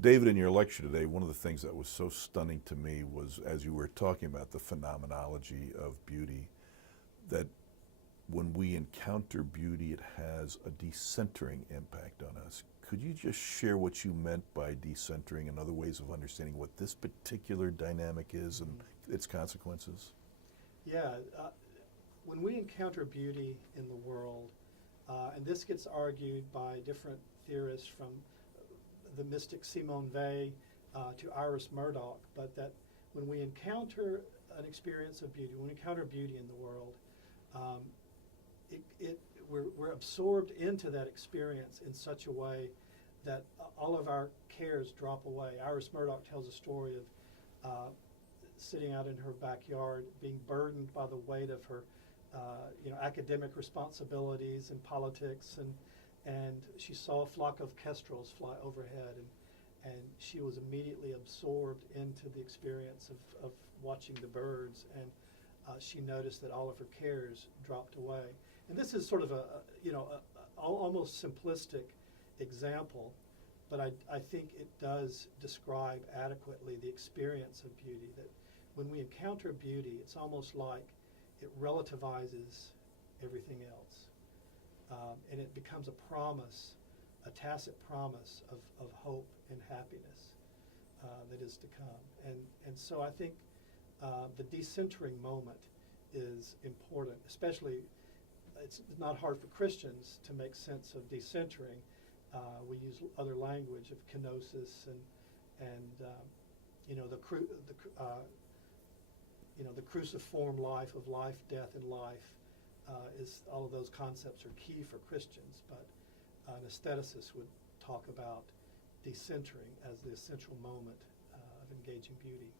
David, in your lecture today, one of the things that was so stunning to me was, as you were talking about the phenomenology of beauty, that when we encounter beauty, it has a decentering impact on us. Could you just share what you meant by decentering and other ways of understanding what this particular dynamic is and its consequences? Yeah, when we encounter beauty in the world, and this gets argued by different theorists from the mystic Simone Weil to Iris Murdoch, but that when we encounter an experience of beauty, when we encounter beauty in the world, we're absorbed into that experience in such a way that all of our cares drop away. Iris Murdoch tells a story of sitting out in her backyard, being burdened by the weight of her academic responsibilities and politics, and she saw a flock of kestrels fly overhead, and she was immediately absorbed into the experience of watching the birds, and she noticed that all of her cares dropped away. And this is sort of a almost simplistic example, but I think it does describe adequately the experience of beauty, that when we encounter beauty, it's almost like it relativizes everything else. And it becomes a promise, a tacit promise of hope and happiness that is to come. And so I think the decentering moment is important, especially it's not hard for Christians to make sense of decentering. We use other language of kenosis and the cruciform life of life, death, and life. Is all of those concepts are key for Christians, but an aestheticist would talk about decentering as the essential moment of engaging beauty.